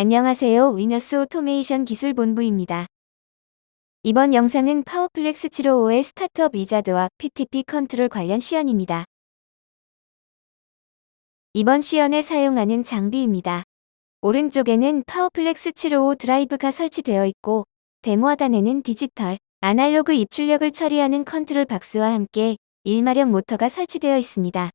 안녕하세요. 위너스 오토메이션 기술본부입니다. 이번 영상은 파워플렉스 755의 스타트업 위자드와 PTP 컨트롤 관련 시연입니다. 이번 시연에 사용하는 장비입니다. 오른쪽에는 파워플렉스 755 드라이브가 설치되어 있고 데모 하단에는 디지털, 아날로그 입출력을 처리하는 컨트롤 박스와 함께 1마력 모터가 설치되어 있습니다.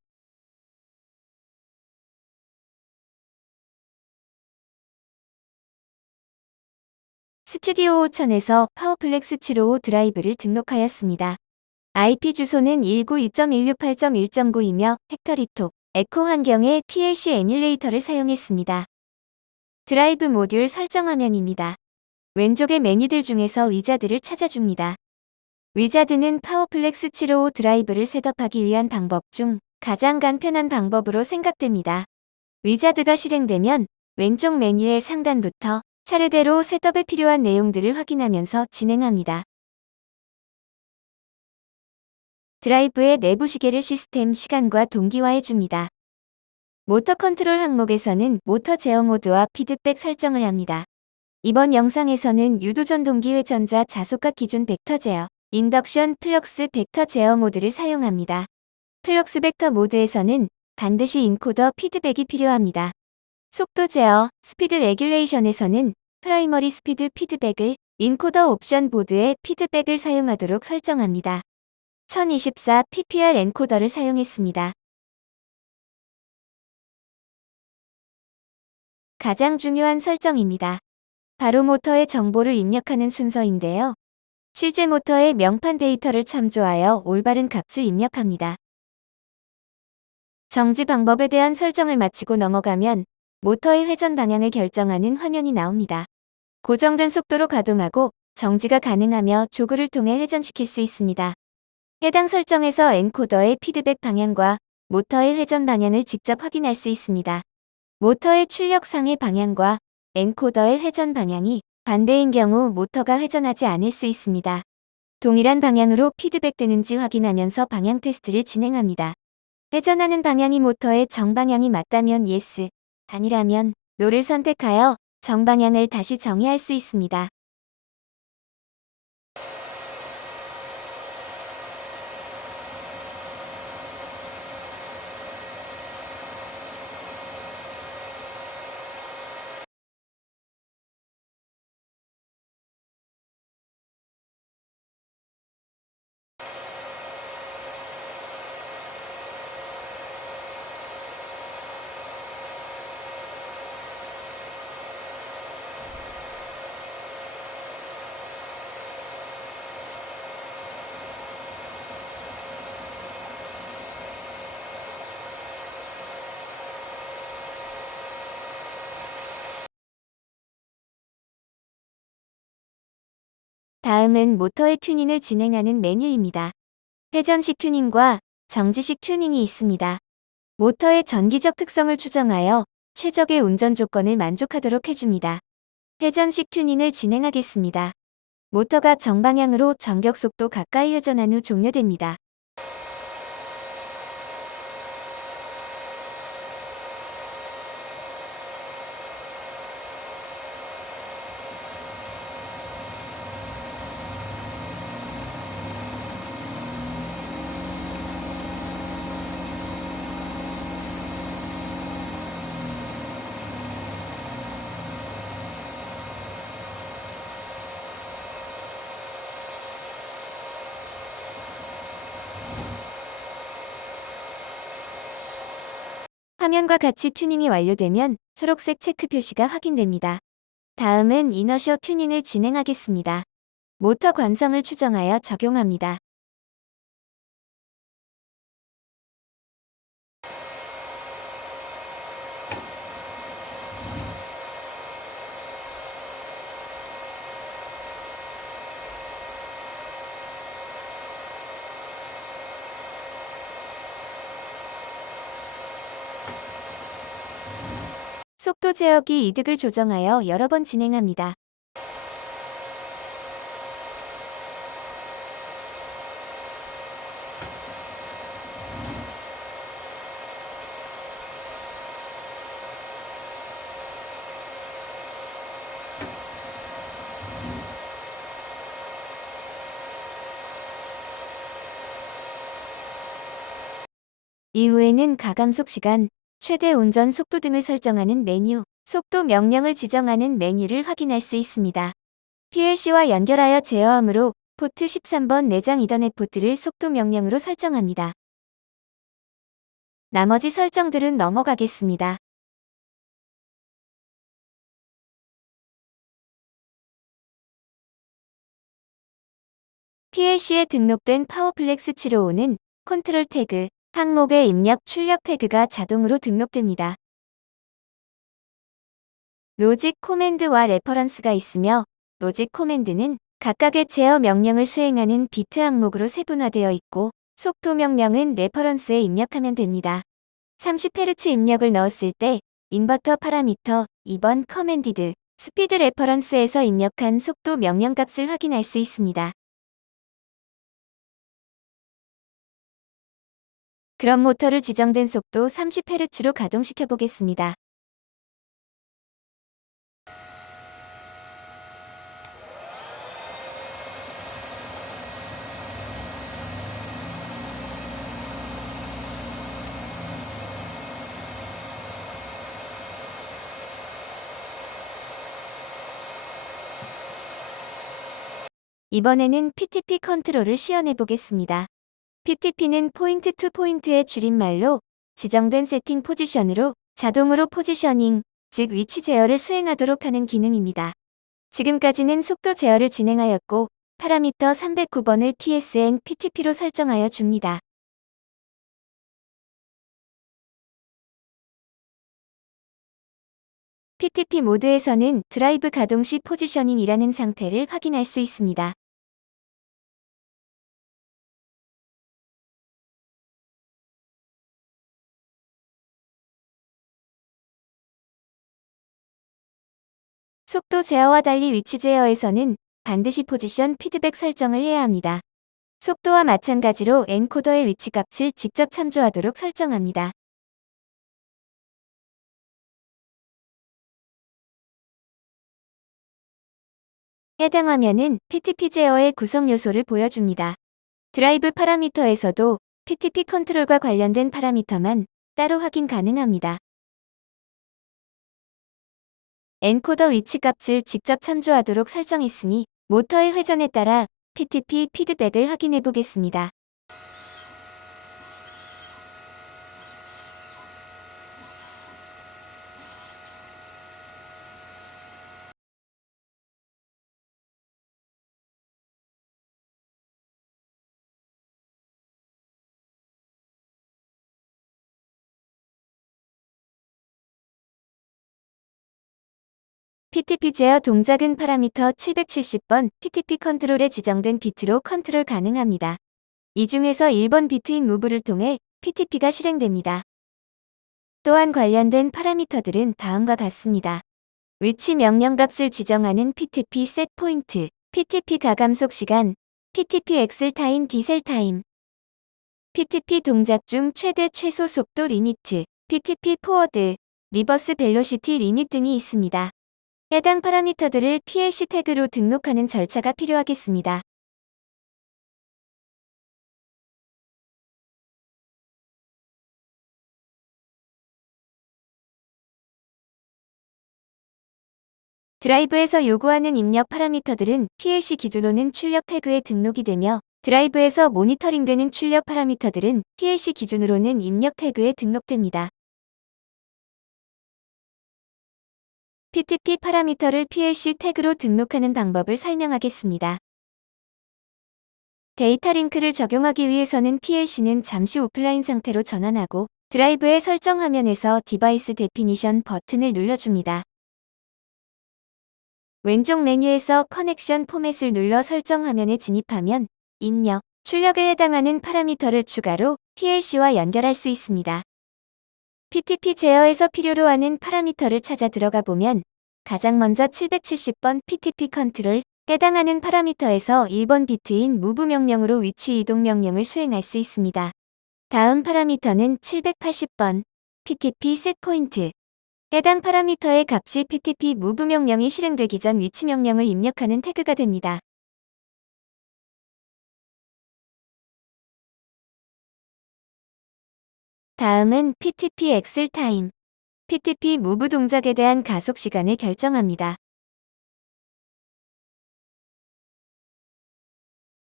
스튜디오 5000에서 파워플렉스 755 드라이브를 등록하였습니다. IP 주소는 192.168.1.9이며 팩터리톡, 에코 환경의 PLC 에뮬레이터를 사용했습니다. 드라이브 모듈 설정 화면입니다. 왼쪽의 메뉴들 중에서 위자드를 찾아줍니다. 위자드는 파워플렉스 755 드라이브를 셋업하기 위한 방법 중 가장 간편한 방법으로 생각됩니다. 위자드가 실행되면 왼쪽 메뉴의 상단부터 차례대로 셋업에 필요한 내용들을 확인하면서 진행합니다. 드라이브의 내부 시계를 시스템 시간과 동기화해줍니다. 모터 컨트롤 항목에서는 모터 제어 모드와 피드백 설정을 합니다. 이번 영상에서는 유도전동기 회전자 자속각 기준 벡터 제어, 인덕션 플럭스 벡터 제어 모드를 사용합니다. 플럭스 벡터 모드에서는 반드시 인코더 피드백이 필요합니다. 속도 제어, 스피드 레귤레이션에서는 프라이머리 스피드 피드백을 인코더 옵션 보드의 피드백을 사용하도록 설정합니다. 1024 PPR 엔코더를 사용했습니다. 가장 중요한 설정입니다. 바로 모터의 정보를 입력하는 순서인데요. 실제 모터의 명판 데이터를 참조하여 올바른 값을 입력합니다. 정지 방법에 대한 설정을 마치고 넘어가면 모터의 회전 방향을 결정하는 화면이 나옵니다. 고정된 속도로 가동하고 정지가 가능하며 조그를 통해 회전시킬 수 있습니다. 해당 설정에서 엔코더의 피드백 방향과 모터의 회전 방향을 직접 확인할 수 있습니다. 모터의 출력상의 방향과 엔코더의 회전 방향이 반대인 경우 모터가 회전하지 않을 수 있습니다. 동일한 방향으로 피드백되는지 확인하면서 방향 테스트를 진행합니다. 회전하는 방향이 모터의 정방향이 맞다면 yes, 아니라면 no를 선택하여 정방향을 다시 정의할 수 있습니다. 다음은 모터의 튜닝을 진행하는 메뉴입니다. 회전식 튜닝과 정지식 튜닝이 있습니다. 모터의 전기적 특성을 추정하여 최적의 운전 조건을 만족하도록 해줍니다. 회전식 튜닝을 진행하겠습니다. 모터가 정방향으로 정격 속도 가까이 회전한 후 종료됩니다. 화면과 같이 튜닝이 완료되면 초록색 체크 표시가 확인됩니다. 다음은 이너셔 튜닝을 진행하겠습니다. 모터 관성을 추정하여 적용합니다. 속도 제어기 이득을 조정하여 여러 번 진행합니다. 이후에는 가감속 시간, 최대 운전 속도 등을 설정하는 메뉴, 속도 명령을 지정하는 메뉴를 확인할 수 있습니다. PLC와 연결하여 제어하므로 포트 13번 내장 이더넷 포트를 속도 명령으로 설정합니다. 나머지 설정들은 넘어가겠습니다. PLC에 등록된 파워플렉스 755는 컨트롤 태그, 항목의 입력 출력 태그가 자동으로 등록됩니다. 로직 코맨드와 레퍼런스가 있으며 로직 코맨드는 각각의 제어 명령을 수행하는 비트 항목으로 세분화되어 있고 속도 명령은 레퍼런스에 입력하면 됩니다. 30Hz 입력을 넣었을 때 인버터 파라미터 2번 커맨디드 스피드 레퍼런스에서 입력한 속도 명령값을 확인할 수 있습니다. 그럼 모터를 지정된 속도 30Hz로 가동시켜 보겠습니다. 이번에는 PTP 컨트롤을 시연해 보겠습니다. PTP는 포인트 투 포인트의 줄임말로 지정된 세팅 포지션으로 자동으로 포지셔닝, 즉 위치 제어를 수행하도록 하는 기능입니다. 지금까지는 속도 제어를 진행하였고 파라미터 309번을 PSN PTP로 설정하여 줍니다. PTP 모드에서는 드라이브 가동 시 포지셔닝이라는 상태를 확인할 수 있습니다. 속도 제어와 달리 위치 제어에서는 반드시 포지션 피드백 설정을 해야 합니다. 속도와 마찬가지로 엔코더의 위치값을 직접 참조하도록 설정합니다. 해당 화면은 PTP 제어의 구성 요소를 보여줍니다. 드라이브 파라미터에서도 PTP 컨트롤과 관련된 파라미터만 따로 확인 가능합니다. 엔코더 위치값을 직접 참조하도록 설정했으니 모터의 회전에 따라 PTP 피드백을 확인해 보겠습니다. PTP 제어 동작은 파라미터 770번 PTP 컨트롤에 지정된 비트로 컨트롤 가능합니다. 이 중에서 1번 비트인 무브를 통해 PTP가 실행됩니다. 또한 관련된 파라미터들은 다음과 같습니다. 위치 명령값을 지정하는 PTP 셋 포인트, PTP 가감속 시간, PTP 엑셀 타임 디셀 타임, PTP 동작 중 최대 최소 속도 리미트, PTP 포워드, 리버스 벨로시티 리밋 등이 있습니다. 해당 파라미터들을 PLC 태그로 등록하는 절차가 필요하겠습니다. 드라이브에서 요구하는 입력 파라미터들은 PLC 기준으로는 출력 태그에 등록이 되며 드라이브에서 모니터링되는 출력 파라미터들은 PLC 기준으로는 입력 태그에 등록됩니다. PTP 파라미터를 PLC 태그로 등록하는 방법을 설명하겠습니다. 데이터 링크를 적용하기 위해서는 PLC는 잠시 오프라인 상태로 전환하고 드라이브의 설정 화면에서 디바이스 데피니션 버튼을 눌러줍니다. 왼쪽 메뉴에서 커넥션 포맷을 눌러 설정 화면에 진입하면 입력, 출력에 해당하는 파라미터를 추가로 PLC와 연결할 수 있습니다. PTP 제어에서 필요로 하는 파라미터를 찾아 들어가 보면 가장 먼저 770번 PTP 컨트롤 해당하는 파라미터에서 1번 비트인 무브 명령으로 위치 이동 명령을 수행할 수 있습니다. 다음 파라미터는 780번 PTP 셋포인트 해당 파라미터의 값이 PTP 무브 명령이 실행되기 전 위치 명령을 입력하는 태그가 됩니다. 다음은 PTP 엑셀 타임. PTP 무브 동작에 대한 가속 시간을 결정합니다.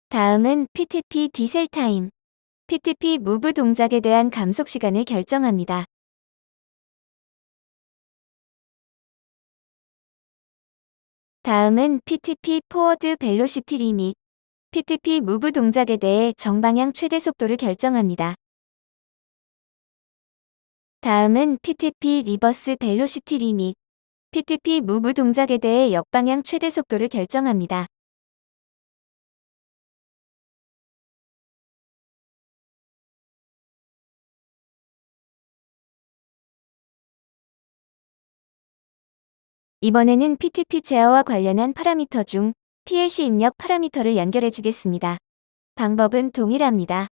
다음은 PTP 디셀 타임. PTP 무브 동작에 대한 감속 시간을 결정합니다. 다음은 PTP 포워드 벨로시티 리밋. PTP 무브 동작에 대해 정방향 최대 속도를 결정합니다. 다음은 PTP 리버스 벨로시티 리밋. PTP 무브 동작에 대해 역방향 최대 속도를 결정합니다. 이번에는 PTP 제어와 관련한 파라미터 중 PLC 입력 파라미터를 연결해 주겠습니다. 방법은 동일합니다.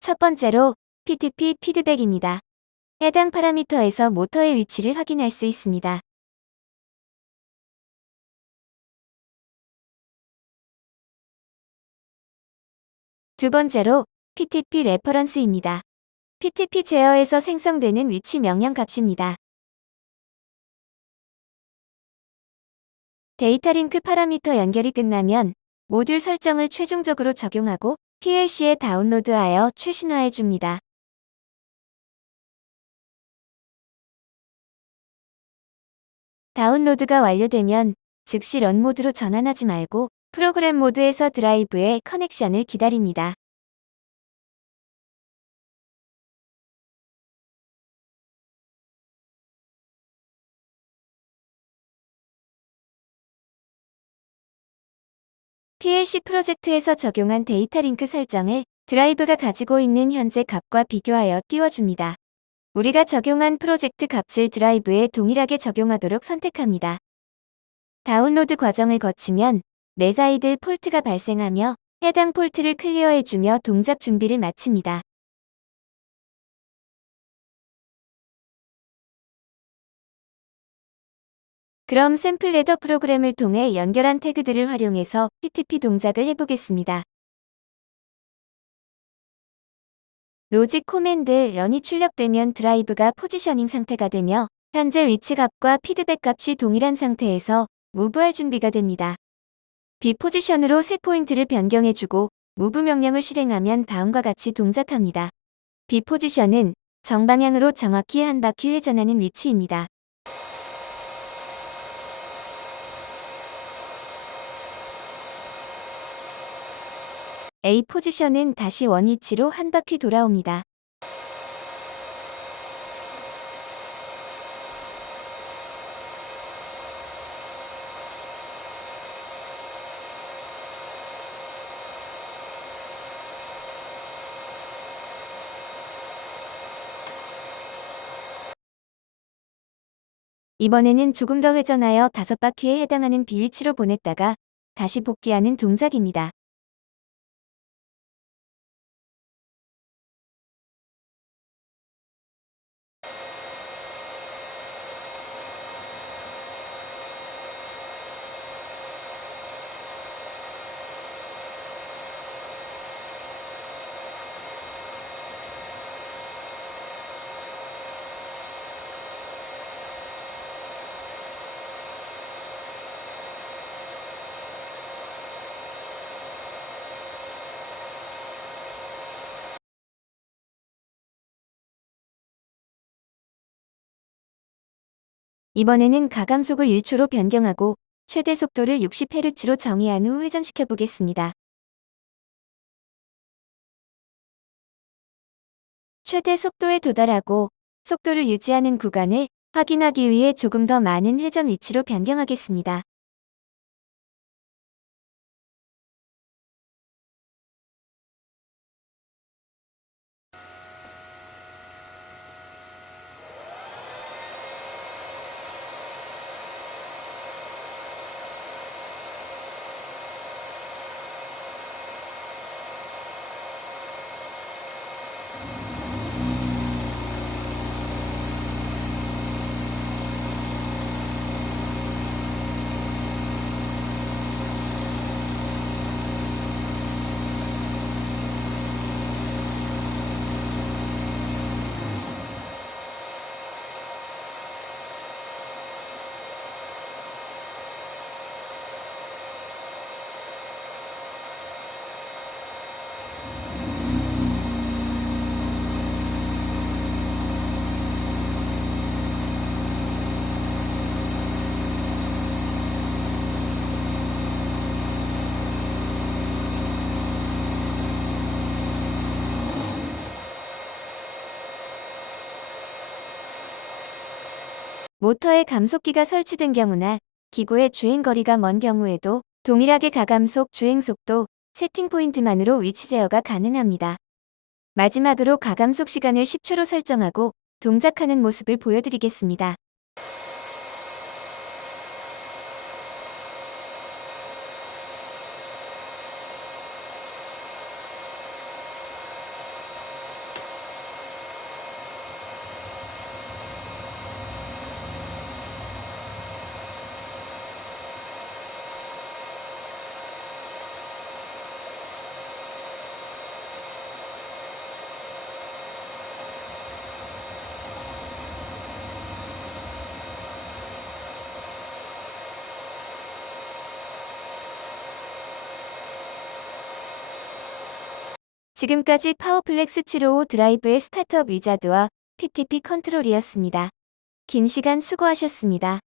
첫 번째로 PTP 피드백입니다. 해당 파라미터에서 모터의 위치를 확인할 수 있습니다. 두 번째로 PTP 레퍼런스입니다. PTP 제어에서 생성되는 위치 명령 값입니다. 데이터 링크 파라미터 연결이 끝나면 모듈 설정을 최종적으로 적용하고 PLC에 다운로드하여 최신화해 줍니다. 다운로드가 완료되면 즉시 런 모드로 전환하지 말고 프로그램 모드에서 드라이브의 커넥션을 기다립니다. PLC 프로젝트에서 적용한 데이터 링크 설정을 드라이브가 가지고 있는 현재 값과 비교하여 띄워줍니다. 우리가 적용한 프로젝트 값을 드라이브에 동일하게 적용하도록 선택합니다. 다운로드 과정을 거치면 네사이드 폴트가 발생하며 해당 폴트를 클리어해주며 동작 준비를 마칩니다. 그럼 샘플 레더 프로그램을 통해 연결한 태그들을 활용해서 PTP 동작을 해보겠습니다. 로직 코맨드 런이 출력되면 드라이브가 포지셔닝 상태가 되며 현재 위치 값과 피드백 값이 동일한 상태에서 무브할 준비가 됩니다. 비포지션으로 셋 포인트를 변경해주고 무브 명령을 실행하면 다음과 같이 동작합니다. 비포지션은 정방향으로 정확히 한 바퀴 회전하는 위치입니다. A 포지션은 다시 원위치로 한 바퀴 돌아옵니다. 이번에는 조금 더 회전하여 5바퀴에 해당하는 B위치로 보냈다가 다시 복귀하는 동작입니다. 이번에는 가감속을 1초로 변경하고 최대 속도를 60Hz로 정의한 후 회전시켜 보겠습니다. 최대 속도에 도달하고 속도를 유지하는 구간을 확인하기 위해 조금 더 많은 회전 위치로 변경하겠습니다. 모터에 감속기가 설치된 경우나 기구의 주행거리가 먼 경우에도 동일하게 가감속 주행속도 세팅 포인트만으로 위치 제어가 가능합니다. 마지막으로 가감속 시간을 10초로 설정하고 동작하는 모습을 보여드리겠습니다. 지금까지 파워플렉스 755 드라이브의 스타트업 위자드와 PTP 컨트롤이었습니다. 긴 시간 수고하셨습니다.